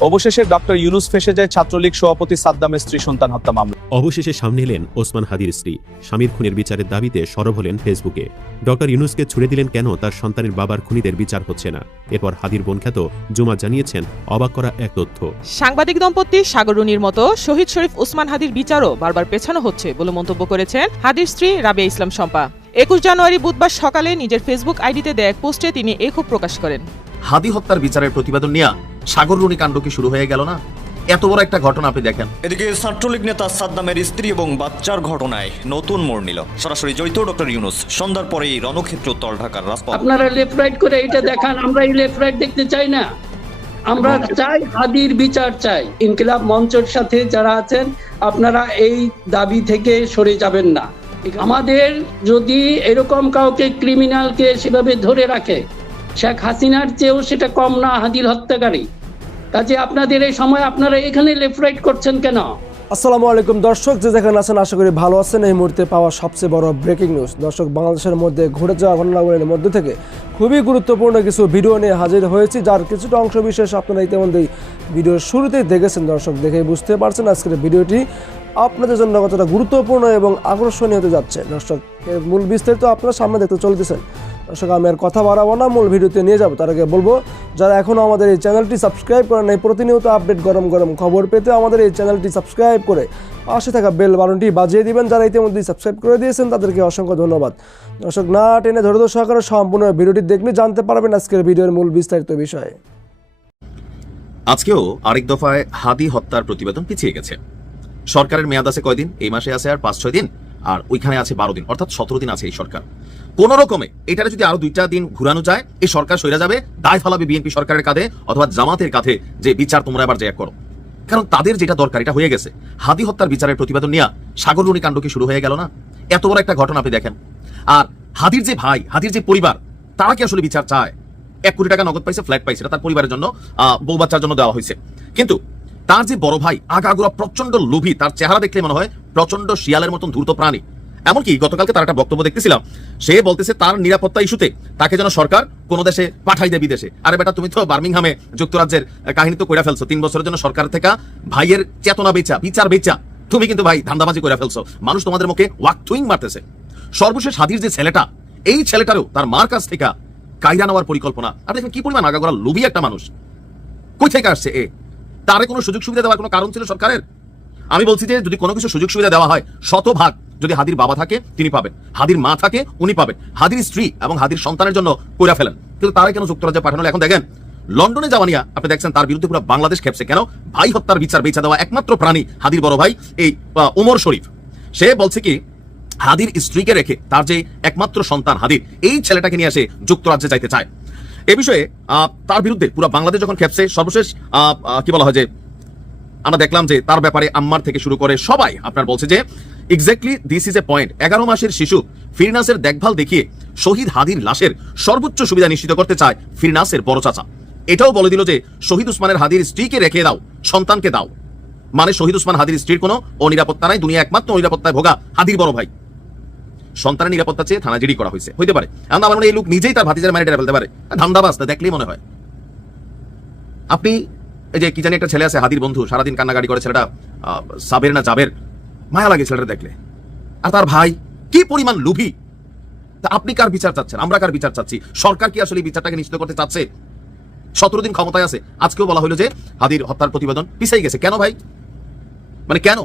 অবশেষে ডক্টর ইউনুস ফেসে যায় ছাত্রলীগ সভাপতি সাদ্দামের স্ত্রী সন্তান হত্যা মামলা। অবশেষে সামনে এলেন ওসমান হাদির স্ত্রী। স্বামীর খুনের বিচারের দাবিতে সরব হলেন ফেসবুকে। ডক্টর ইউনুসকে ছুড়ে দিলেন কেন তার সন্তানের বাবার খুনিদের বিচার হচ্ছে না। এরপর হাদির বোনখ্যাত জুমা জানিয়েছেন অবাক করা এক তথ্য। সাংবাদিক দম্পতি সাগরুনির মতো শহীদ শরীফ ওসমান হাদির বিচারও বারবার পেছানো হচ্ছে বলে মন্তব্য করেছেন হাদির স্ত্রী রাবিয়া ইসলাম শম্পা। একুশ জানুয়ারি বুধবার সকালে নিজের ফেসবুক আইডিতে দেয়া এক পোস্টে তিনি এ ক্ষোভ প্রকাশ করেন। হাদি হত্যার বিচারের প্রতিবেদন নিয়ে সাগররুনি কাণ্ড কি শুরু হয়ে গেল না? এত বড় একটা ঘটনা আপনি দেখেন। এদিকে ছাত্রলীগ নেতা সাদ্দামের স্ত্রী এবং বাচ্চার ঘটনায় নতুন মোড় নিল। সরাসরি জড়িত ডক্টর ইউনুস। সন্ধ্যার পরেই রণক্ষেত্র তল ঢাকার রাজপথ। আপনারা লেফট রাইট করে এটা দেখান আমরা এই লেফট রাইট দেখতে চাই না। আমরা চাই হাদির বিচার চাই। ইনকিলাব মঞ্চের সাথে যারা আছেন আপনারা এই দাবি থেকে সরে যাবেন না। আমাদের যদি এরকম কাউকে ক্রিমিনালকে সেভাবে ধরে রাখে শেখ হাসিনার চেয়েও সেটা কম না হাদির হত্যাকারী। কাজে আপনাদের এই সময় আপনারা এখানে লেফট রাইট করছেন কেন? আসসালামু আলাইকুম দর্শক, যে যেখানে আছেন আশা করি ভালো আছেন। এই মুহূর্তে পাওয়া সবচেয়ে বড় ব্রেকিং নিউজ দর্শক, বাংলাদেশের মধ্যে ঘটে যাওয়া ঘটনাগুলির মধ্যে থেকে খুবই গুরুত্বপূর্ণ কিছু ভিডিও নিয়ে হাজির হয়েছি, যার কিছুটা অংশ বিশেষ আপনারা ইতিমধ্যেই ভিডিওর শুরুতেই দেখেছেন। দর্শক দেখে বুঝতে পারছেন আজকের ভিডিওটি আপনাদের জন্য কতটা গুরুত্বপূর্ণ এবং আকর্ষণীয় হতে যাচ্ছে। দর্শক মূল বিস্তারিত আপনারা সামনে দেখতে চলতেছেন। দর্শক, আমি আর কথা বাড়াবো না, মূল ভিডিওতে নিয়ে যাব। তার আগে বলব, যারা এখনও আমাদের এই চ্যানেলটি সাবস্ক্রাইব করেন নাই, প্রতিনিয়ত আপডেট গরম গরম খবর পেতে আমাদের এই চ্যানেলটি সাবস্ক্রাইব করে পাশে থাকা বেল বাটনটি বাজিয়ে দিবেন। যারা ইতিমধ্যেই সাবস্ক্রাইব করে দিয়েছেন, তাদেরকে অসংখ্য ধন্যবাদ। দর্শক, না টেনে ধৈর্য সহকারে সম্পূর্ণ ভিডিওটি দেখলে জানতে পারবেন আজকের ভিডিওর মূল বিস্তারিত বিষয়ে। আজকেও আরেক দফায় হাদি হত্যার প্রতিবেদন পিছিয়ে গেছে। সরকারের মেয়াদ আছে কয়দিন? এই মাসে আছে আর পাঁচ ছয় দিন? আর ওইখানে আছে বারো দিন, অর্থাৎ সতেরো দিন আছে এই সরকার। কোন রকমে এটারে যদি আরও দুইটা দিন ঘুরানো যায়, এই সরকার সইরা যাবে, দায় ফালাবে বিএনপি সরকারের কাঁধে অথবা জামাতের কাঁধে যে বিচার তোমরা এবার যে করো। কারণ তাদের যেটা দরকার, এটা হয়ে গেছে। হাদি হত্যার বিচারের প্রতিবেদন নিয়ে সাগররুনি কাণ্ড কি শুরু হয়ে গেল না? এত বড় একটা ঘটনা আপনি দেখেন। আর হাদির যে ভাই, হাদির যে পরিবার, তারা কি আসলে বিচার চায়? এক কোটি টাকা নগদ পাইছে, ফ্ল্যাট পাইছে তার পরিবারের জন্য বউ বাচ্চার জন্য দেওয়া হয়েছে। কিন্তু তার যে বড় ভাই আগাগোড়া প্রচণ্ড লোভী, তার চেহারা দেখলে মনে হয় প্রচণ্ড শিয়ালের মতন ধূর্ত প্রাণী। এমনকি গতকালকে তার একটা বক্তব্য দেখতেছিলাম। সে বলতেছে তার নিরাপত্তা ইস্যুতে তাকে যেন সরকার কোন দেশে পাঠাই দেয় বিদেশে। আরে বেটা, তুমি তো বার্মিংহামে যুক্তরাজ্যের কাহিনী তো কইরা ফেলছো। তিন বছরের জন্য সরকার থেকে ভাইয়ের চেতনা বেচা, বিচার বেচা। তুমি কিন্তু ভাই ধান্দাবাজি করে ফেলছো। মানুষ তোমাদের মুখে ওয়াক টুইং মারতেছে। সর্বশেষ হাদির যে ছেলেটা, এই ছেলেটারও তার মার কাছ থেকে কাইরা নেওয়ার পরিকল্পনা। আর দেখেন কি পরিমাণ আগাগোড়া লোভী একটা মানুষ। কই থেকে আসছে এ? তারে কোনো সুযোগ সুবিধা দেওয়ার কোনো কারণ ছিল সরকারের? আমি বলছি যে যদি কোনো কিছু সুযোগ সুবিধা দেওয়া হয়, শতভাগ যদি হাদির বাবা থাকে, তিনি পাবেন। হাদির মা থাকে, উনি পাবেন। হাদির স্ত্রী এবং হাদির সন্তানের জন্য কইরা ফেলেন। কিন্তু তারা কেন যুক্তরাজ্যে পাঠানো এখন দেখেন, লন্ডনে যাওয়া নিয়ে আপনি দেখছেন তার বিরুদ্ধে পুরো বাংলাদেশ খেপছে। কেন? ভাই হত্যার বিচার বেচা দেওয়া একমাত্র প্রাণী হাদির বড় ভাই, এই উমর শরীফ। সে বলছে কি, হাদির স্ত্রীকে রেখে তার যে একমাত্র সন্তান হাদির, এই ছেলেটাকে নিয়ে আসে যুক্তরাজ্যে যাইতে চায়। এ বিষয়ে তার বিরুদ্ধে পুরো বাংলাদেশ যখন খেপছে, সর্বশেষ কি বলা হয় যে, আমরা দেখলাম যে তার ব্যাপারে আম্মার থেকে শুরু করে সবাই আপনার বলছে যে exactly this is a point এগারো মাসের শিশু ফিরনাসের দেখভাল দেখিয়ে শহীদ হাদির লাশের সর্বোচ্চ সুবিধা নিশ্চিত করতে চায় ফিরনাসের বড় চাচা। এটাও বলে দিল যে, শহীদ উসমানের হাদির স্ত্রীকে রেখে দাও, সন্তানকে দাও। মানে শহীদ উসমান হাদির স্ত্রীর কোনো অনিরাপত্তা নাই, দুনিয়া একমাত্র অনিরাপত্তায় ভোগা হাদির বড় ভাই। সন্তানের নিরাপত্তা চেয়ে থানা জিডি করা হয়েছে। হইতে পারে। এখন আমার মনে এই লোক নিজেই তার ভাতিজার ম্যানেজার ফেলতে পারে। ধান্দাবাজ, তা দেখলেই মনে হয়। আপনি এই যে কি জানি একটা ছেলে আছে হাদির বন্ধু, সারাদিন কান্নাকাটি করে ছেলেটা সাবের না জাবের। মায়া লাগে ছেলেটা দেখলে। আর তার ভাই, কি পরিমাণ লোভী। তা আপনি কার বিচার চাচ্ছেন? আমরা কার বিচার চাচ্ছি? সরকার কি আসলে বিচারটাকে নিশ্চিত করতে চাচ্ছে? সতেরো দিন ক্ষমতায় আছে। আজকেও বলা হলো যে হাদির হত্যার প্রতিবেদন পিছাই গেছে। কেন ভাই? মানে কেন?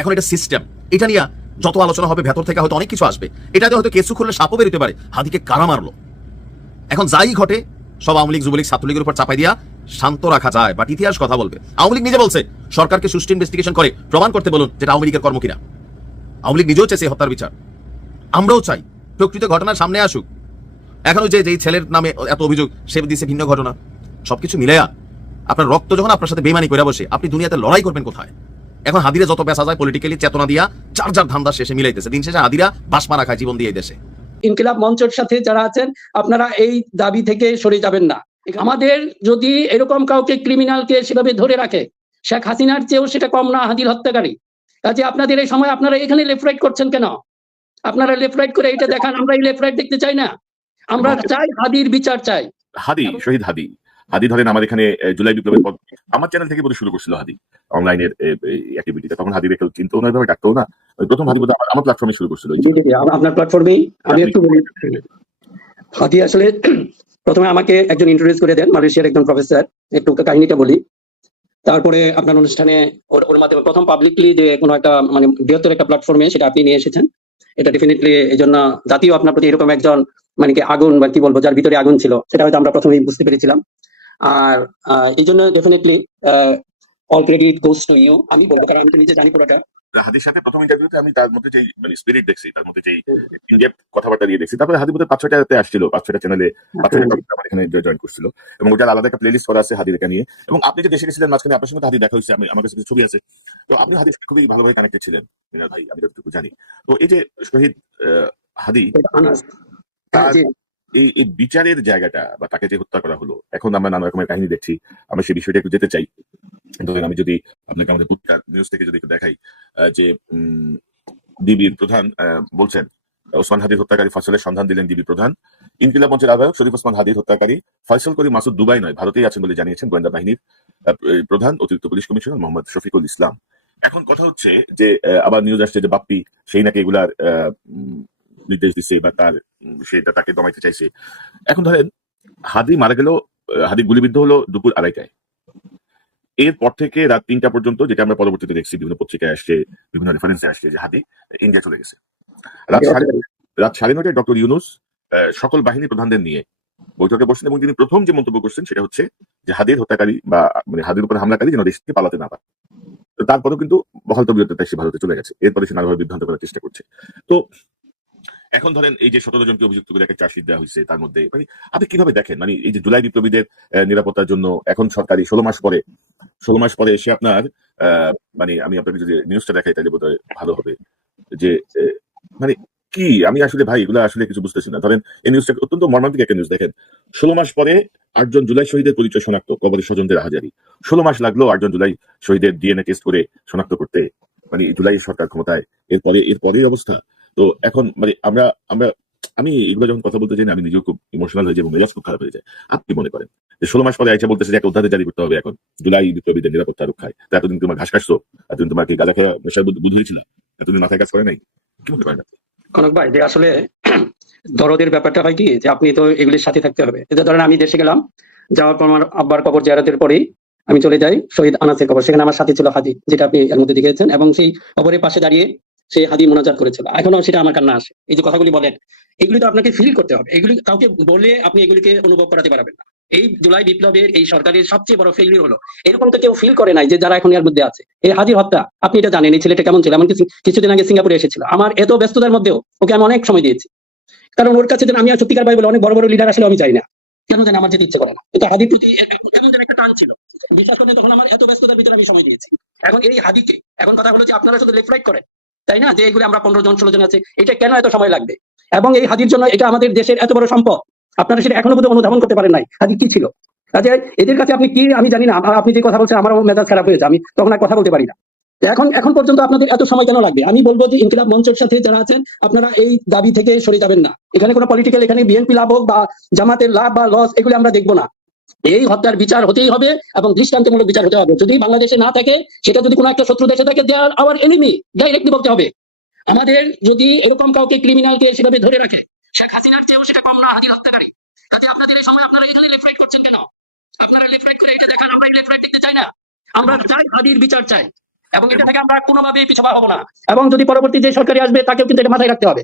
এখন এটা সিস্টেম এটা নিয়ে যত আলোচনা হবে, ভেতর থেকে হয়তো অনেক কিছু আসবে। এটাতে হয়তো কেসু খুললে সাপও বেরোতে পারে। হাদিকে কারা মারলো? এখন যাই ঘটে, সব আওয়ামী লীগ, যুবলীগ, ছাত্রলীগের উপর চাপাই দিয়া শান্ত রাখা যায় বাট ইতিহাস কথা বলবে। আওয়ামী লীগ নিজে বলছে, সরকারকে সুষ্ঠু ইনভেস্টিগেশন করে, প্রমাণ করতে বলুন যেটা আওয়ামী লীগের কর্ম আওয়ামী লীগ নিজেও চেয়েছে হত্যার বিচার। আমরাও চাই, প্রকৃত ঘটনার সামনে আসুক। এখন যে যেই ছেলের নামে এত অভিযোগ, সে দিয়েছে ভিন্ন ঘটনা। সবকিছু মিলেয়া আপনার রক্ত যখন আপনার সাথে বেমানি করে বসে, আপনি দুনিয়াতে লড়াই করবেন কোথায়? এখন হাদিরা যত পেশা যায় পলিটিক্যালি চেতনা দিয়া চার চার ধান্দা শেষে মিলাইতেছে। দিন শেষে হাদিরা বাসমা রাখা জীবন দিয়ে এই দেশে। ইনকিলাব মঞ্চের সাথে যারা আছেন আপনারা এই দাবি থেকে সরে যাবেন না। আমাদের যদি এরকম কাউকে ক্রিমিনালকে সেভাবে ধরে রাখে শেখ হাসিনার চেয়েও সেটা কম না হাদির হত্যাকারী। কাজে আপনাদের এই সময় আপনারা এখানে লেফট রাইট করছেন কেন? আপনারা লেফট রাইট করে এটা দেখান আমরা এই লেফট রাইট দেখতে চাই না। আমরা চাই হাদির বিচার চাই। হাদি শহীদ হাদি। হাদি ধরেন আমার এখানে জুলাই বিপ্লবের পর আমার চ্যানেল থেকে বোধহয় শুরু করছিল হাদি অনলাইনের অ্যাক্টিভিটিটা তখন হাদির কেউ চিন্তা না ওইভাবে ডাকতো না। প্রথম হাদি বোধহয় আমার- প্ল্যাটফর্মে শুরু করছিল আপনার প্ল্যাটফর্মেই আমি একটু হাদি আসলে প্রথমে আমাকে একজন ইন্ট্রোডিউস করে দেন মালয়েশিয়ার একজন প্রফেসর একটু কাহিনীটা বলি। তারপরে আপনার অনুষ্ঠানে ওর মাধ্যমে প্রথম পাবলিকলি যে কোনো একটা মানে বৃহত্তর একটা প্ল্যাটফর্মে সেটা আপনি নিয়ে এসেছেন। এটা ডেফিনেটলি এই জন্য জাতীয় আপনার প্রতি এরকম একজন মানে কি আগুন বা কি বলব যার ভিতরে আগুন ছিল সেটা হয়তো আমরা প্রথমেই বুঝতে পেরেছিলাম। আর এই জন্য definitely all credit goes to you আমি বলব কারণ আমি তো নিজে জানি পুরোটা। হাদির সাথে প্রথম ইন্টারভিউতে আমি তার মধ্যে যে মানে স্পিরিট দেখছি তার মধ্যে যে ইনডেপ কথাবার্তা দিয়ে দেখছি। তারপরে হাদি বোধহয় পাঁচ ছয়টাতে আসছিল পাঁচ ছয়টা চ্যানেলে পাঁচ ছয়টা আমার এখানে জয়েন করছিল। এবং ওটার আলাদা একটা প্লেলিস্ট করা আছে হাদির নিয়ে। এবং আপনি যে দেশে গেছিলেন মাঝখানে আপনার সঙ্গে হাদি দেখা হয়েছে আমি আমার কাছে কিছু ছবি আছে। তো আপনি হাদির খুবই ভালোভাবে কানেক্টেড ছিলেন মিনাল ভাই আমি যতটুকু জানি। তো এই যে শহীদ হাদি তার এই বিচারের জায়গাটা বা তাকে যে হত্যা করা হলো, এখন আমরা নানা রকমের কাহিনী দেখছি, আমরা সেই বিষয়টা একটু যেতে চাই। ধরেন আমি যদি আপনাকে আমাদের পত্রিকা নিউজ থেকে যদি একটু দেখাই যে ডিবির প্রধান বলছেন, ওসমান হাদির হত্যাকারী ফসলের সন্ধান দিলেন ডিবি প্রধান। ইনকিলাব মঞ্চের আহ্বায়ক শরীফ ওসমান হাদির হত্যাকারী ফয়সল করি মাসুদ দুবাই নয়, ভারতেই আছেন বলে জানিয়েছেন গোয়েন্দা বাহিনীর প্রধান অতিরিক্ত পুলিশ কমিশনার মোহাম্মদ শফিকুল ইসলাম। এখন কথা হচ্ছে যে আবার নিউজ আসছে যে বাপ্পি, সেই নাকি এগুলার নির্দেশ দিচ্ছে বা তার সেটা তাকে দমাইতে চাইছে। এখন ধরেন, হাদি মারা গেল হাদি গুলিবিদ্ধ হলো দুপুর আড়াইটায়। এরপর থেকে রাত তিনটা পর্যন্ত, যেটা আমরা পরবর্তীতে দেখছি, বিভিন্ন পত্রিকায় আসছে, বিভিন্ন রেফারেন্সে আসছে যে হাদি ইন্ডিয়া চলে গেছে। রাত সাড়ে রাত সাড়ে নটায় ডক্টর ইউনুস সকল বাহিনী প্রধানদের নিয়ে বৈঠকে বসছেন এবং তিনি প্রথম যে মন্তব্য করছেন সেটা হচ্ছে যে হাদির হত্যাকারী বা মানে হাদির উপর হামলাকারী যেন দেশ থেকে পালাতে না পারে। তারপরেও কিন্তু বহাল তবিয়তে সে ভারতে চলে গেছে। এরপরে সে নানাভাবে বিভ্রান্ত করার চেষ্টা করছে। তো এখন ধরেন এই যে সতেরো জনকে অভিযুক্ত করে একটা চার্জশিট দেওয়া হয়েছে তার মধ্যে মানে আপনি কীভাবে দেখেন? মানে এই যে জুলাই বিপ্লবীদের নিরাপত্তার জন্য এখন সরকারি ষোলো মাস পরে, ষোলো মাস পরে এসে আপনার মানে আমি আপনাকে যদি নিউজটা দেখাই, তাহলে বোধহয় ভালো হবে। যে মানে কি? আমি আসলে ভাই, এগুলো আসলে কিছু বুঝতেছি না। ধরেন এই নিউজটা অত্যন্ত মর্মান্তিক একটা নিউজ দেখেন। ষোলো মাস পরে আটজন জুলাই শহীদের পরিচয় শনাক্ত, কবরের স্বজনদের হাজারি। ষোলো মাস লাগল আটজন জুলাই শহীদের ডিএনএ টেস্ট করে শনাক্ত করতে। মানে জুলাই সরকার ক্ষমতায়। এরপরে এরপরে অবস্থা। তো এখন মানে আমরা আমরা, আমি এগুলো যখন কথা বলতে চাই আমি নিজেও খুব ইমোশনাল হয়ে যাই এবং মেজাজ খুব খারাপ হয়ে যায়। আপনি মনে করেন? যে ষোলো মাস পরে আইসা বলতেছে যে একটা উদ্ধারে জারি করতে হবে এখন। জুলাই বিপ্লবীদের নিরাপত্তা রক্ষায়। তা এতদিন তোমার ঘাস কাটছো এতদিন তোমার কি গাঁজা খাওয়া নেশার বুদ্ধি বুদ্ধি ছিল এতদিন মাথায় কাজ করে নাই? কি মনে করেন? কনক ভাই, যে আসলে দরদের ব্যাপারটা হয় কি, যে আপনি তো এগুলির সাথে থাকতে হবে। এটা ধরেন আমি দেশে গেলাম, যাওয়ার পর আমার আব্বার কবর জিয়ারতের পরেই আমি চলে যাই শহীদ আনাসের কবর। সেখানে আমার সাথে ছিল হাদি যেটা আপনি এর মধ্যে দেখেছেন। এবং সেই কবরের পাশে দাঁড়িয়ে সেই হাদি মোনাজাত করেছিল। এখনও সেটা আমার কান্না আসে। এই যে কথাগুলি বলেন, এগুলি তো আপনাকে ফিল করতে হবে। এগুলি কাউকে বলে আপনি এগুলিকে অনুভব করাতে পারবেন না। এই জুলাই বিপ্লবের এই সরকারের সবচেয়ে বড় ফেলিওর হলো, এরকম তো কেউ ফিল করে নাই যে যারা এখন এর মধ্যে আছে। এই হাজির হত্যা, আপনি এটা জানেন, এই ছেলেটা কেমন ছিল? এমনকি কিছুদিন আগে সিঙ্গাপুরে এসেছিল। আমার এত ব্যস্ততার মধ্যেও ওকে আমি অনেক সময় দিয়েছি। কারণ ওর কাছে আমি সত্যিকার ভাই বলে, অনেক বড় বড় লিডার আসলে আমি চাই না। কেন যেন আমার যেতে ইচ্ছে করে না। কিন্তু হাদির প্রতি কেমন যেন একটা টান ছিল। বিশ্বাস করতে তখন আমার এত ব্যস্ততার ভিতরে আমি সময় দিয়েছি। এখন এই হাদিকে, এখন কথা হলো যে আপনারা শুধু লেফট রাইট করেন। তাই না? যে এগুলো আমরা পনেরো জন, ষোলো জন আছে, এটা কেন এত সময় লাগবে? এবং এই হাদির জন্য এটা আমাদের দেশের এত বড় সম্পদ। আপনারা সেটা এখনও পর্যন্ত অনুধাবন করতে পারেন নাই। হাদি কি ছিল? কাজে এদের কাছে আপনি কি, আমি জানি না আপনি যে কথা বলছেন, আমারও মেজাজ খারাপ হয়েছে আমি তখন আর কথা বলতে পারি না। এখন এখন পর্যন্ত আপনাদের এত সময় কেন লাগবে? আমি বলব যে ইনকিলাব মঞ্চের সাথে যারা আছেন, আপনারা এই দাবি থেকে সরে যাবেন না। এখানে কোনো পলিটিক্যাল এখানে বিএনপি লাভ হোক বা জামাতের লাভ বা লস এগুলো আমরা দেখব না। এই হত্যার বিচার হতেই হবে এবং দৃষ্টান্তমূলক বিচার হতে হবে। যদি বাংলাদেশে না থাকে, সেটা যদি কোনো একটা শত্রু দেশে থাকে, দেয়ার আওয়ার এনিমি ডাইরেক্টলি বলতে হবে। আমাদের যদি এরকম কাউকে ক্রিমিনালকে সেভাবে ধরে রাখে, শেখ হাসিনার চেয়েও সেটা কম না হাজির হত্যাকারী। কাজে আপনাদের এই সময় আপনারা এখানে লেফট করছেন কেন? আপনারা লেফট রাইট করে এটা দেখান, আমরা লেফট রাইট দেখতে চাই না। আমরা চাই হাদির বিচার চাই। এবং এটা থেকে আমরা কোনোভাবেই পিছপা হব না। এবং যদি পরবর্তী যে সরকারি আসবে, তাকেও কিন্তু এটা মাথায় রাখতে হবে।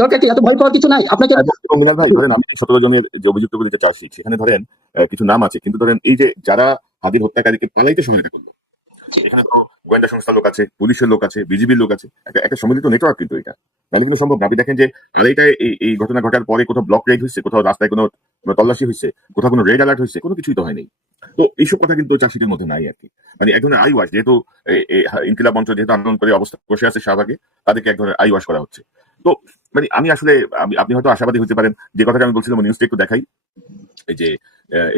দরকার কি? এত ভয় পাওয়ার কিছু নাই? আপনাকে মিনাল ভাই, ধরেন সতেরো জনের যে চার্জশিট সেখানে ধরেন কিছু নাম আছে, কিন্তু ধরেন এই যে যারা হত্যাকারীকে পালাইতে করল, এখানে তো গোয়েন্দা সংস্থার লোক আছে, পুলিশের লোক আছে, বিজিবির লোক আছে, একটা সম্মিলিত নেটওয়ার্ক কিন্তু এটা। তাহলে কিন্তু সম্ভব আপনি দেখেন যে আড়াইটায় এই এই ঘটনা ঘটার পরে কোথাও ব্লক রেড হয়েছে, কোথাও রাস্তায় কোনো তল্লাশি হয়েছে, কোথাও কোনো রেড অ্যালার্ট হয়েছে, কোনো কিছুই তো হয়নি। তো এইসব কথা কিন্তু চার্জশিটের মধ্যে নাই আর কি। মানে এক ধরনের আই ওয়াশ যেহেতু ইনকিলাব মঞ্চ যেহেতু আন্দোলন করে অবস্থা বসে আছে শাহবাগে, তাদেরকে এক ধরনের আই ওয়াশ করা হচ্ছে। তো মানে আমি আসলে আপনি হয়তো আশাবাদী হতে পারেন যে কথাটা আমি বলছিলাম নিউজটা একটু দেখাই। এই যে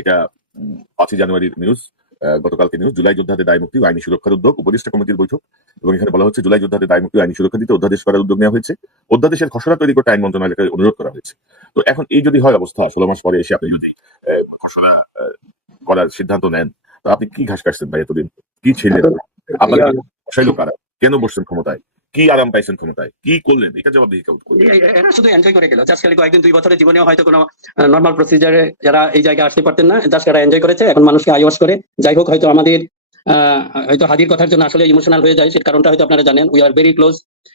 এটা পাঁচই জানুয়ারির নিউজ গতকালকে নিউজ জুলাই যোদ্ধাদের দায় মুক্তি আইনি সুরক্ষার উদ্যোগ উপদেষ্টা কমিটির বৈঠক এবং এখানে বলা হচ্ছে জুলাই যোদ্ধাদের দায় মুক্তি আইনি সুরক্ষা দিতে অধ্যাদেশ করার উদ্যোগ নেওয়া হয়েছে। অধ্যাদেশের খসড়া তৈরি করতে আইন মন্ত্রণালয়কে অনুরোধ করা হয়েছে। তো এখন এই যদি হয় অবস্থা ষোলো মাস পরে এসে আপনি যদি আহ, খসড়া করার সিদ্ধান্ত নেন তো আপনি কি ঘাস কাটছেন ভাই এতদিন? কি ছিলেন আপনার কারা? কেন বসছেন ক্ষমতায়? কি আরাম পাইছেন ক্ষমতায়? কি করলেন? এটা জবাব কেউ এ- এরা শুধু এনজয় করে গেল। জাস্ট খালি কয়েকদিন দুই বছরের জীবনে হয়তো কোনো নর্মাল প্রসিজারে যারা এই জায়গায় আসতে পারতেন না জাস্ট এরা এনজয় করেছে, এখন মানুষকে আইওয়াশ করে। যাই হোক, হয়তো আমাদের হয়তো হাদির কথার জন্য আসলে ইমোশনাল হয়ে যায় সেটা কারণটা হয়তো আপনারা জানেন। উই আর ভেরি ক্লোজ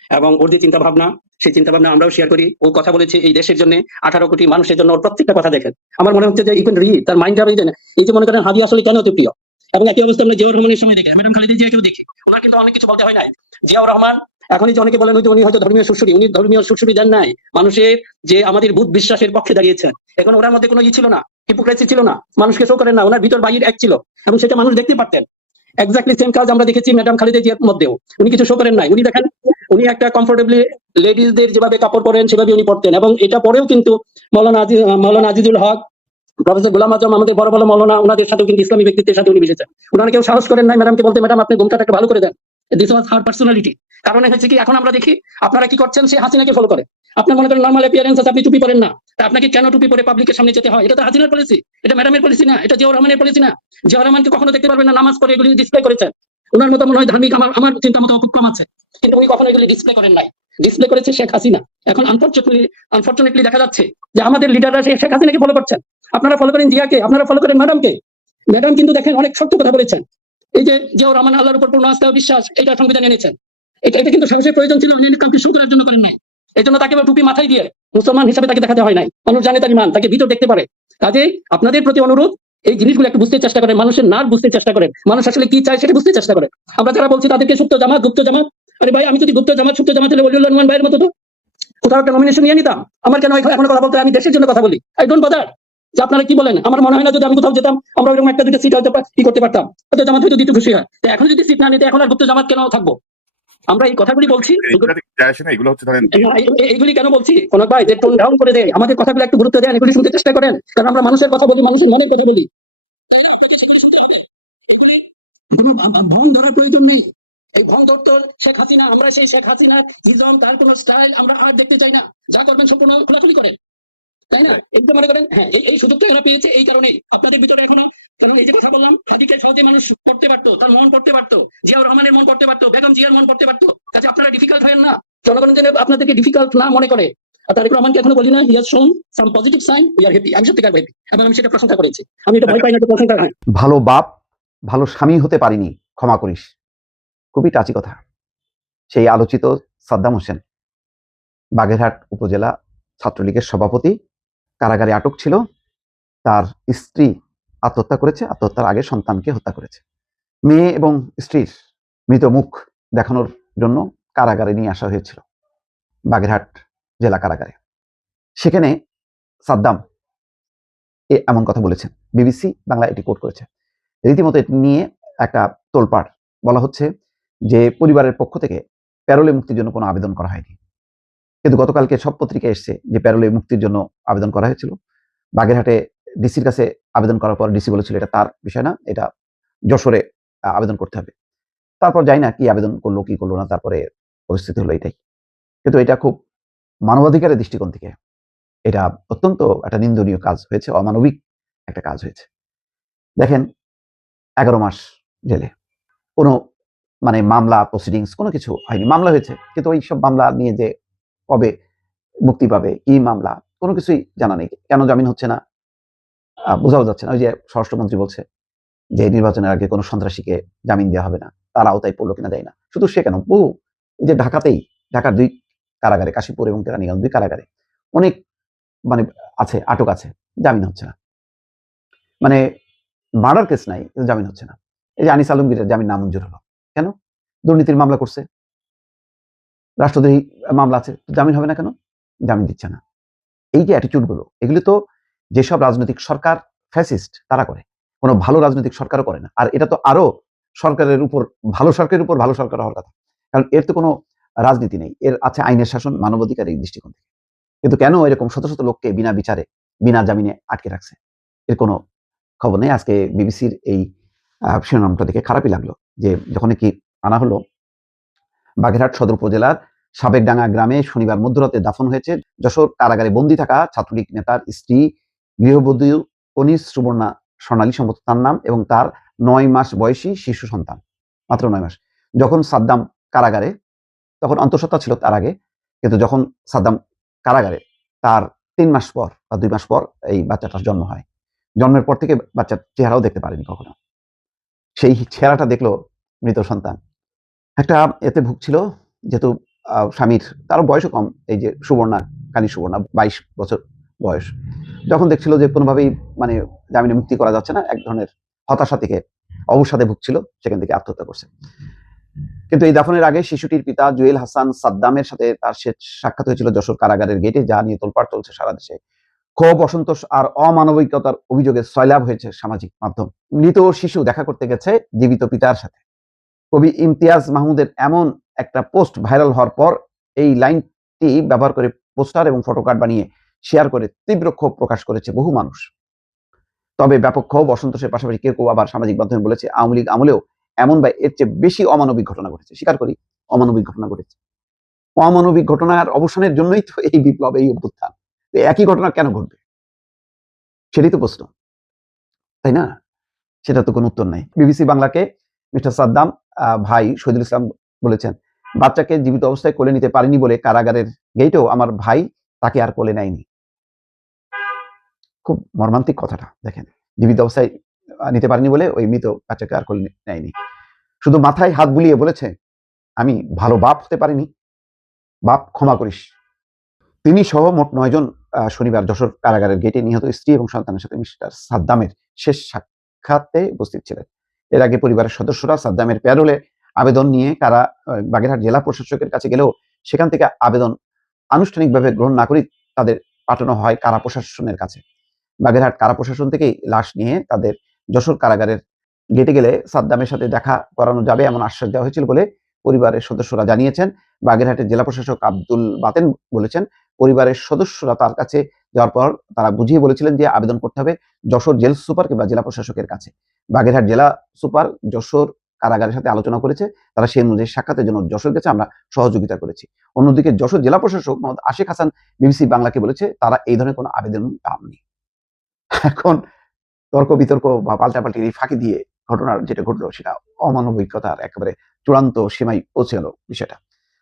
এবং ওর যে চিন্তা ভাবনা, সেই চিন্তা ভাবনা আমরাও শেয়ার করি। ও কথা বলেছে এই দেশের জন্য, আঠারো কোটি মানুষের জন্য ওর প্রত্যেকটা কথা দেখেন। আমার মনে হচ্ছে যে ইকুন রি তার মাইন্ড যাবে এই যে মনে করেন হাদি আসলে কেন এত প্রিয়? এবং একই অবস্থা আমরা জিয়াউর রহমানের সময় দেখি। ম্যাডাম খালিদা জিয়াকেও দেখি। ওনার কিন্তু অনেক কিছু বলতে হয় নাই। জিয়াউর রহমান এখনই যে অনেকে বলেন উনি হয়তো ধর্মীয় সুশ্রী উনি ধর্মীয় সুশ্রী দেন নাই। মানুষের যে আমাদের বুধ বিশ্বাসের পক্ষে দাঁড়িয়েছেন, এখন ওনার মধ্যে কোনো ই ছিল না হিপোক্রেসি ছিল না, মানুষকে শো করেন না, ওনার ভিতর বাইর এক ছিল, এবং সেটা মানুষ দেখতে পারতেন। এক্স্যাক্টলি সেম কাজ আমরা দেখেছি ম্যাডাম খালিদা জিয়ার মধ্যেও, উনি কিছু শো করেন নাই। উনি দেখেন, উনি একটা কমফোর্টেবলি লেডিসদের যেভাবে কাপড় পরেন সেভাবে উনি পরতেন, এবং এটা পরেও কিন্তু মৌলানা আজি- মৌলানা আজিজুল হক প্রফেসর গোলাম আজম, আমাদের বড় বড় মৌলানা, ওনাদের সাথেও কিন্তু ইসলামী ব্যক্তিত্বের সাথে উনি মিশেছেন। ওনারা কেউ সাহস করেন নাই ম্যাডামকে বলতে ম্যাডাম আপনি ঘুমটাটা একটু ভালো করে দেন। দিস ওয়াজ হার পার্সোনালিটি কারণ হচ্ছে কি, এখন আমরা দেখি, আপনারা কি করছেন, সে হাসিনাকে ফলো করে। আপনার মনে করেন নর্মাল অ্যাপিয়ারেন্স আছে আপনি টুপি পরেন না, তা আপনাকে কেন টুপি পরে পাবলিকের সামনে যেতে হয়? এটা তো হাসিনার পলিসি এটা ম্যাডামের পলিসি না, এটা জিয়াউর রহমানের পলিসি না। জিয়াউর রহমানকে কখনো দেখতে পারবেন না, নামাজ পড়ে এগুলি ডিসপ্লে করেছেন। ওনার মতো মনে হয় ধার্মিক আমার আমার চিন্তা মতো খুব কম আছে। কিন্তু উনি কখনো এগুলি ডিসপ্লে করেন নাই। ডিসপ্লে করেছে শেখ হাসিনা। এখন আনফর্চুনেটলি আনফর্চুনেটলি দেখা যাচ্ছে যে আমাদের লিডাররা সেই শেখ হাসিনাকে ফলো করছেন। আপনারা ফলো করেন জিয়াকে, আপনারা ফলো করেন ম্যাডামকে ম্যাডাম কিন্তু দেখেন অনেক সত্য কথা বলেছেন। এই যে জিয়াউর রহমান, আল্লাহর উপর পূর্ণ আস্থা বিশ্বাস এটা সংবিধান এনেছেন। এটা কিন্তু সাহসের প্রয়োজন ছিল উনি কাউকে শো করার জন্য করেন নাই। এই জন্য তাকে টুপি মাথায় দিয়ে মুসলমান হিসাবে তাকে দেখাতে হয় নাই। মানুষ জানে তার ইমান, তাকে ভিতর দেখতে পারে। কাজে আপনাদের প্রতি অনুরোধ, এই জিনিসগুলো একটু বুঝতে চেষ্টা করেন, মানুষের নার্ভ বুঝতে চেষ্টা করেন, মানুষ আসলে কি চায় সেটা বুঝতে চেষ্টা করে আমরা যারা বলছি তাদেরকে সুপ্ত জামাত, গুপ্ত জামাত, আরে ভাই, আমি যদি গুপ্ত জামাত, সুপ্ত জামাত হলে ওলিউল্লাহ নুমান ভাইয়ের মতো তো? কোথাও একটা নমিনেশন নিয়ে নিতাম। আমার কেন এখন কথা বলতে আমি দেশের জন্য কথা বলি। I don't bother. যে আপনারা কি বলেন? আমার মনে হয় না যদি আমি কোথাও যেতাম, আমরা ওইরকম একটা দুটো সিট হয়তো কি করতে পারতাম। হয়তো জামাত হয়তো দিতে খুশি হয়। এখন যদি সিট না নিতে, এখন আর গুপ্ত জামাত কেন থাকব? আমরা এই কথাগুলি বলছি এগুলো হচ্ছে ধরেন এই- এই- এইগুলি কেন বলছি? কোন ভাই যে টোন ডাউন করে দেয় আমাদের কথাগুলো একটু গুরুত্ব দেন এগুলি শুনতে চেষ্টা করেন কারণ আমরা মানুষের কথা বলি মানুষের মনের কথা বলি। ভং ধরার প্রয়োজন নেই। এই ভং ধরতো শেখ হাসিনা আমরা সেই শেখ হাসিনার ইজম তার কোনো স্টাইল আমরা আর দেখতে চাই না। যা করবেন সম্পূর্ণ খোলাখুলি করেন। তাই না? এইটা মনে করেন হ্যাঁ এই- এই সুযোগটা এরা পেয়েছে এই কারণে। আপনাদের ভিতরে এখনও, কারণ এই যে কথা বললাম হাদিকে সহজে মানুষ করতে পারতো, তার মন করতে পারতো, জিয়াউর রহমানের মন করতে পারতো, বেগম জিয়ার মন করতে পারতো। কাজে আপনারা ডিফিকাল্ট হয়েন না? জনগণ যেন আপনাদেরকে ডিফিকাল্ট না মনে করে। তারেক রহমানকে এখনও বলি না he has shown some positive sign we are happy আমি সত্যিকার হ্যাপি এবং আমি সেটা প্রশংসা করেছি। আমি এটা ভয় পাই না প্রশংসা হয় ভালো বাপ, ভালো স্বামী হতে পারিনি, ক্ষমা করিস। খুবই টাচি কথা। সেই আলোচিত সাদ্দাম হোসেন, বাগেরহাট উপজেলা ছাত্রলীগের সভাপতি কারাগারে আটক ছিল। তার স্ত্রী আত্মহত্যা করেছে। আত্মহত্যার আগে সন্তানকে হত্যা করেছে। মেয়ে এবং স্ত্রীর মৃত মুখ দেখানোর জন্য কারাগারে নিয়ে আসা হয়েছিল, বাগেরহাট জেলা কারাগারে। সেখানে সাদ্দাম এ এমন কথা বলেছেন। বিবিসি বাংলা এটি কোট করেছে। রীতিমতো এটি নিয়ে একটা তোলপাড় বলা হচ্ছে যে, পরিবারের পক্ষ থেকে প্যারোলে মুক্তির জন্য কোনো আবেদন করা হয়নি। কিন্তু গতকালকে সব পত্রিকায় এসছে যে প্যারোলে মুক্তির জন্য আবেদন করা হয়েছিল। বাগেরহাটে ডিসির কাছে আবেদন করার পর ডিসি বলেছিল এটা তার বিষয় না, এটা যশোরে আবেদন করতে হবে। তারপর যাই না কি আবেদন করল, কি করল না, তারপরে পরিস্থিতি হলো এটাই। কিন্তু এটা খুব মানবাধিকারের দৃষ্টিকোণ থেকে এটা অত্যন্ত একটা নিন্দনীয় কাজ হয়েছে, অমানবিক একটা কাজ হয়েছে। দেখেন, এগারো মাস জেলে। কোনো মানে মামলা প্রসিডিংস কোনো কিছু হয়নি। মামলা হয়েছে, কিন্তু ওই সব মামলা নিয়ে যে কবে মুক্তি পাবে? কি মামলা? কোনো কিছুই জানা নেই। কেন জামিন হচ্ছে না? বোঝাও যাচ্ছে না। ওই যে স্বরাষ্ট্রমন্ত্রী বলছে যে নির্বাচনের আগে কোনো সন্ত্রাসীকে জামিন দেওয়া হবে না। তার আওতায় পড়ল কিনা দেয় না। শুধু সে কেন? বহু যে ঢাকাতেই, ঢাকার দুই কারাগারে, কাশীপুর এবং কেরানীগঞ্জ দুই কারাগারে অনেক মানে আছে, আটক আছে, জামিন হচ্ছে না। মানে মার্ডার কেস নাই জামিন হচ্ছে না। এই যে আনিস আলমগীরের জামিন নামঞ্জুর হলো। কেন? দুর্নীতির মামলা করছে। রাষ্ট্রদ্রোহী মামলা আছে জামিন হবে না কেন? জামিন দিচ্ছে না। এই যে অ্যাটিটিউডগুলো এগুলি তো যেসব রাজনৈতিক সরকার ফ্যাসিস্ট তারা করে। কোনো ভালো রাজনৈতিক সরকারও করে না। আর এটা তো আরও সরকারের উপর, ভালো সরকারের উপর ভালো সরকার হওয়ার কথা। কারণ এর তো কোনো রাজনীতি নেই। এর আছে আইনের শাসন, মানবাধিকার এই দৃষ্টিকোণ থেকে। কিন্তু কেন এরকম শত শত লোককে বিনা বিচারে, বিনা জামিনে আটকে রাখছে? এর কোনো খবর নেই। আজকে বিবিসির এই শিরোনামটা দেখে খারাপই লাগল যে যখন কি আনা হলো বাগেরহাট সদর উপজেলার সাবেকডাঙ্গা গ্রামে শনিবার মধ্যরাতে দাফন হয়েছে। যশোর কারাগারে বন্দী থাকা ছাত্রলীগ নেতার স্ত্রী গৃহবধূ কনিজ সুবর্ণা স্বর্ণালী সম্ভবত তার নাম এবং তার নয় মাস বয়সী শিশু সন্তান, মাত্র নয় মাস। যখন সাদ্দাম কারাগারে, তখন অন্তঃসত্ত্বা ছিল তার আগে, কিন্তু যখন সাদ্দাম কারাগারে, তার তিন মাস পর বা দুই মাস পর এই বাচ্চাটার জন্ম হয়। জন্মের পর থেকে বাচ্চার চেহারাও দেখতে পারেনি কখনো। সেই চেহারাটা দেখল মৃত সন্তান। একটা এতে ভুগছিল যেহেতু স্বামীর তার বয়সও কম, এই যে সুবর্ণা কালী সুবর্ণা, বাইশ বছর বয়স। যখন দেখছিল যে কোনোভাবেই মানে জামিনে মুক্তি করা যাচ্ছে না, এক ধরনের হতাশা থেকে অবসাদে ভুগছিল, সেখান থেকে আত্মহত্যা করছে। কিন্তু এই দাফনের আগে শিশুটির পিতা জুয়েল হাসান সাদ্দামের সাথে তার শেষ সাক্ষাৎ হয়েছিল যশোর কারাগারের গেটে, যা নিয়ে তোলপাড় চলছে সারা দেশে। ক্ষোভ, অসন্তোষ আর অমানবিকতার অভিযোগে সয়লাভ হয়েছে সামাজিক মাধ্যম। মৃত শিশু দেখা করতে গেছে জীবিত পিতার সাথে। কবি ইমতিয়াজ মাহমুদের এমন একটা পোস্ট ভাইরাল হওয়ার পর এই লাইনটি ব্যবহার করে পোস্টার এবং ফটোকার্ড বানিয়ে শেয়ার করে তীব্র ক্ষোভ প্রকাশ করেছে বহু মানুষ। তবে ব্যাপক ক্ষোভ, অসন্তোষের পাশাপাশি কেউ কেউ আবার সামাজিক মাধ্যমে বলেছে, আওয়ামী লীগ আমলেও এমন বা এর চেয়ে বেশি অমানবিক ঘটনা ঘটেছে। স্বীকার করি, অমানবিক ঘটনা ঘটেছে। অমানবিক ঘটনার অবসানের জন্যই তো এই বিপ্লব, এই অভ্যুত্থান। একই ঘটনা কেন ঘটবে? সেটাই তো প্রশ্ন। তাই না? সেটা তো কোনো উত্তর নাই। বিবিসি বাংলাকে মিস্টার সাদ্দাম ভাই শহীদুল ইসলাম বলেছেন, বাচ্চাকে জীবিত অবস্থায় কোলে নিতে পারিনি বলে কারাগারের গেটেও আমার ভাই তাকে আর কোলে নেয়নি। খুব মর্মান্তিক কথাটা, দেখেন। জীবিত অবস্থায় নিতে পারিনি বলে ওই মৃত বাচ্চাকে আর কোলে নেয়নি। শুধু মাথায় হাত বুলিয়ে বলেছে, আমি ভালো বাপ হতে পারিনি, বাপ ক্ষমা করিস। তিনি সহ মোট নয়জন শনিবার যশোর কারাগারের গেটে নিহত স্ত্রী এবং সন্তানের সাথে মিস্টার সাদ্দামের শেষ সাক্ষাতে উপস্থিত ছিলেন। এর আগে পরিবারের সদস্যরা সাদ্দামের প্যারোলে আবেদন নিয়ে কারা বাগেরহাট জেলা প্রশাসকের কাছে গেলেও সেখান থেকে আবেদন আনুষ্ঠানিকভাবে গ্রহণ না করে তাদের পাঠানো হয় কারা প্রশাসনের কাছে। বাগেরহাট কারা প্রশাসন থেকেই লাশ নিয়ে তাদের যশোর কারাগারের গেটে গেলে সাদ্দামের সাথে দেখা করানো যাবে এমন আশ্বাস দেওয়া হয়েছিল বলে পরিবারের সদস্যরা জানিয়েছেন। বাগেরহাটের জেলা প্রশাসক আব্দুল বাতেন বলেছেন, পরিবারের সদস্যরা তার কাছে যাওয়ার পর তারা বুঝিয়ে বলেছিলেন যে আবেদন করতে হবে যশোর জেল সুপার কিংবা জেলা প্রশাসকের কাছে। বাগেরহাট জেলা সুপার যশোর কারাগারের সাথে আলোচনা করেছে, তারা সেই অনুযায়ী সাক্ষাতের জন্য যশোর গেছে, আমরা সহযোগিতা করেছি। অন্যদিকে যশোর জেলা প্রশাসক মোহাম্মদ আশিক হাসান বিবিসি বাংলাকে বলেছে, তারা এই ধরনের কোনো আবেদন পাননি। এখন তর্ক বিতর্ক বা পাল্টাপাল্টি ফাঁকি দিয়ে ঘটনার যেটা ঘটলো, সেটা অমানবিকতার একেবারে চূড়ান্ত সীমায় পৌঁছে গেল বিষয়টা।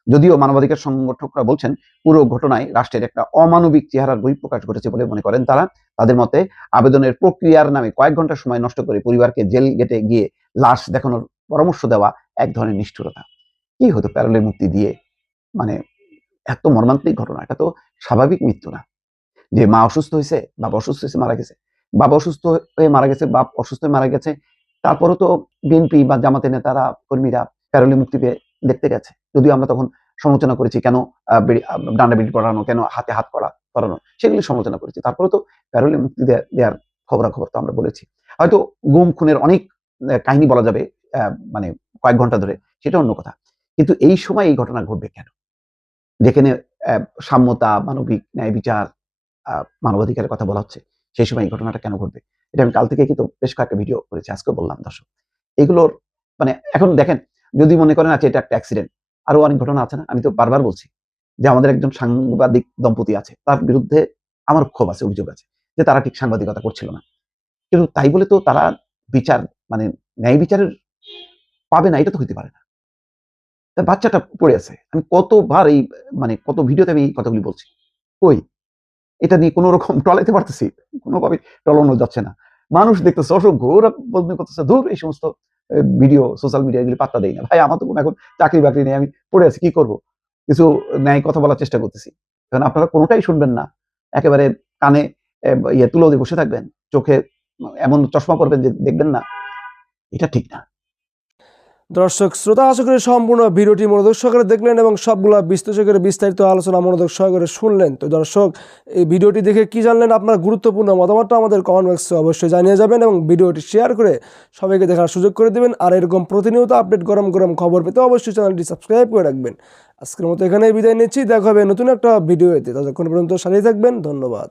যদিও মানবাধিকার সংগঠকরা বলছেন, পুরো ঘটনায় রাষ্ট্রের একটা অমানবিক চেহারার বহিঃপ্রকাশ ঘটেছে বলে মনে করেন তারা। তাদের মতে, আবেদনের প্রক্রিয়ার নামে কয়েক ঘণ্টা সময় নষ্ট করে পরিবারকে জেল গেটে গিয়ে লাশ দেখানোর পরামর্শ দেওয়া এক ধরনের নিষ্ঠুরতা। কি হতো প্যারোলে মুক্তি দিয়ে? মানে এত মর্মান্তিক ঘটনা, এটা তো স্বাভাবিক মৃত্যু না। যে মা অসুস্থ হয়েছে, বাবা অসুস্থ হয়েছে, মারা গেছে। বাবা অসুস্থ হয়ে মারা গেছে, বাপ অসুস্থ হয়ে মারা গেছে, তারপরও তো বিএনপি বা জামাতের নেতারা, কর্মীরা প্যারোলে মুক্তি পেয়ে দেখতে গেছে। যদিও আমরা তখন সমালোচনা করেছি, কেন ডান্ডা বেড়ি পড়ানো কেন হাতে হাত করা করানো সেগুলি সমালোচনা করেছি। তারপরে তো প্যারোলে মুক্তি দেওয়ার খবরাখবর তো আমরা বলেছি। হয়তো গুম, খুনের অনেক কাহিনী বলা যাবে মানে কয়েক ঘণ্টা ধরে, সেটা অন্য কথা। কিন্তু এই সময় এই ঘটনা ঘটবে কেন? যেখানে সাম্যতা, মানবিক ন্যায় বিচার মানবাধিকারের কথা বলা হচ্ছে, সেই সময় এই ঘটনাটা কেন ঘটবে? এটা আমি কাল থেকে কিন্তু বেশ কয়েকটা ভিডিও করেছি আজকে বললাম দর্শক। এগুলোর মানে এখন দেখেন যদি মনে করেন আছে এটা একটা অ্যাক্সিডেন্ট আরও অনেক ঘটনা আছে না? আমি তো বারবার বলছি যে, আমাদের একজন সাংবাদিক দম্পতি আছে, তার বিরুদ্ধে আমার ক্ষোভ আছে, অভিযোগ আছে যে, তারা ঠিক সাংবাদিকতা করছিল না। কিন্তু তাই বলে তো তারা বিচার মানে ন্যায় বিচারের পাবে না, এটা তো হইতে পারে না। তা বাচ্চাটা পড়ে আছে। আমি কতবার এই মানে কত ভিডিওতে আমি এই কথাগুলি বলছি। কই? এটা নিয়ে কোনো রকম টলাইতে পারতেছি? কোনোভাবে টলানো যাচ্ছে না। মানুষ দেখতেছে, অসংখ্য, ওরা বলতে করতেছে, দূর, এই সমস্ত ভিডিও সোশ্যাল মিডিয়া এগুলি পাত্তা দেয় না। ভাই, আমার তো কোনো এখন চাকরি বাকরি নেই, আমি পড়ে আছি, কি করব? কিছু ন্যায় কথা বলার চেষ্টা করতেছি। কারণ আপনারা কোনোটাই শুনবেন না। একেবারে কানে ইয়ে তুলো দিয়ে বসে থাকবেন। চোখে এমন চশমা পরবেন যে দেখবেন না, এটা ঠিক না। দর্শক, শ্রোতা, আশা করি সম্পূর্ণ ভিডিওটি মনোযোগ সহকারে দেখলেন এবং সবগুলো বিশ্লেষকের বিস্তারিত আলোচনা মনোযোগ সহকারে শুনলেন। তো দর্শক, এই ভিডিওটি দেখে কি জানলেন, আপনার গুরুত্বপূর্ণ মতামতটা আমাদের কমেন্ট বক্সে অবশ্যই জানিয়ে যাবেন এবং ভিডিওটি শেয়ার করে সবাইকে দেখার সুযোগ করে দেবেন। আর এরকম প্রতিনিয়ত আপডেট গরম গরম খবর পেতে অবশ্যই চ্যানেলটি সাবস্ক্রাইব করে রাখবেন। আজকের মতো এখানেই বিদায় নিচ্ছি। দেখা হবে নতুন একটা ভিডিওতে। ততক্ষণ পর্যন্ত সারিয়ে থাকবেন। ধন্যবাদ।